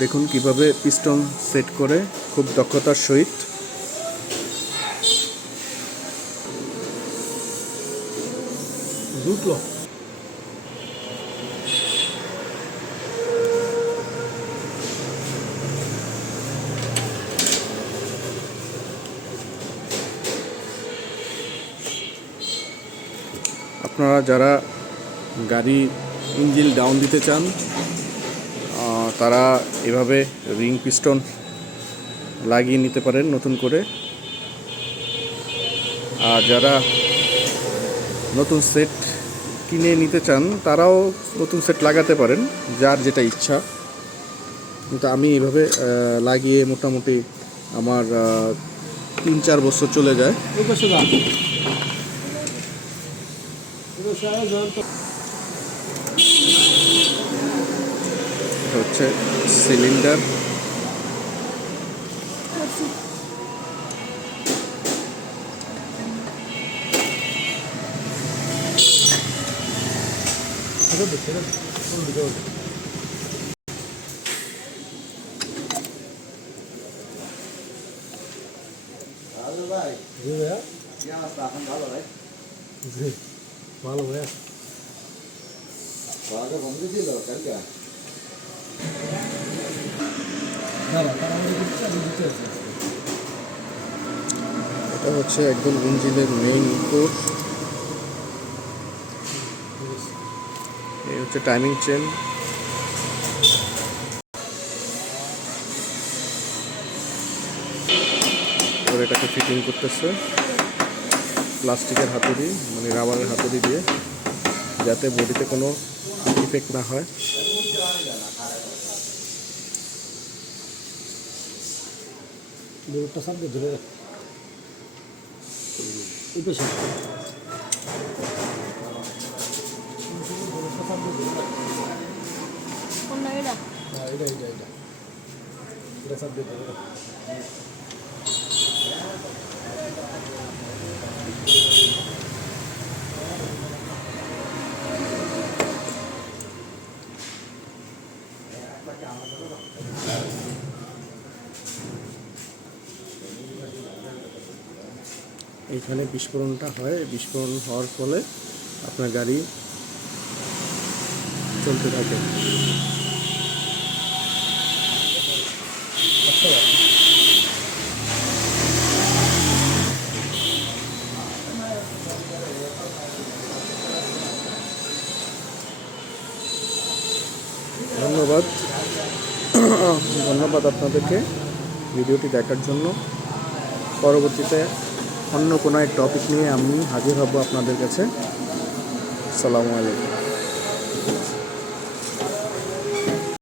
দেখুন কীভাবে piston set করে খুব দক্ষতার সহিত। জুটলো আপনারা যারা গাড়ি ইঞ্জিন ডাউন দিতে চান তারা এভাবে রিং পিস্টন লাগিয়ে নিতে পারেন নতুন করে। আর যারা নতুন সেট কিনে নিতে চান, তারাও নতুন সেট লাগাতে পারেন, যার যেটা ইচ্ছা। কিন্তু আমি এভাবে লাগিয়ে মোটামুটি আমার তিন চার বছর চলে যায়। এটা হচ্ছে সিলিন্ডার ভালো ভাই ভাইয়া ভালো ভাই ছিল কালকে এটা হচ্ছে একদম ইঞ্জিনের মেইন কোড এই হচ্ছে টাইমিং চেন এবার এটাকে ফিটিং করতেছে। প্লাস্টিকের হাতুড়ি মানে রাবারের হাতুড়ি দিয়ে, যাতে বডিতে কোনো ইফেক্ট না হয়। দূরটা সামনে ধরে এই এটা। হ্যাঁ এটা এটা এটা। এটা সামনে ধরে এইখানে বিস্ফোরণটা হয়। বিস্ফোরণ হওয়ার ফলে আপনার গাড়ি চলতে থাকে। ধন্যবাদ। ধন্যবাদ আপনাদেরকে। ভিডিওটি দেখার জন্য। পরবর্তীতে অন্য কোনো এক টপিক নিয়ে আমি হাজির হব আপনাদের কাছে। সালামু আলাইকুম।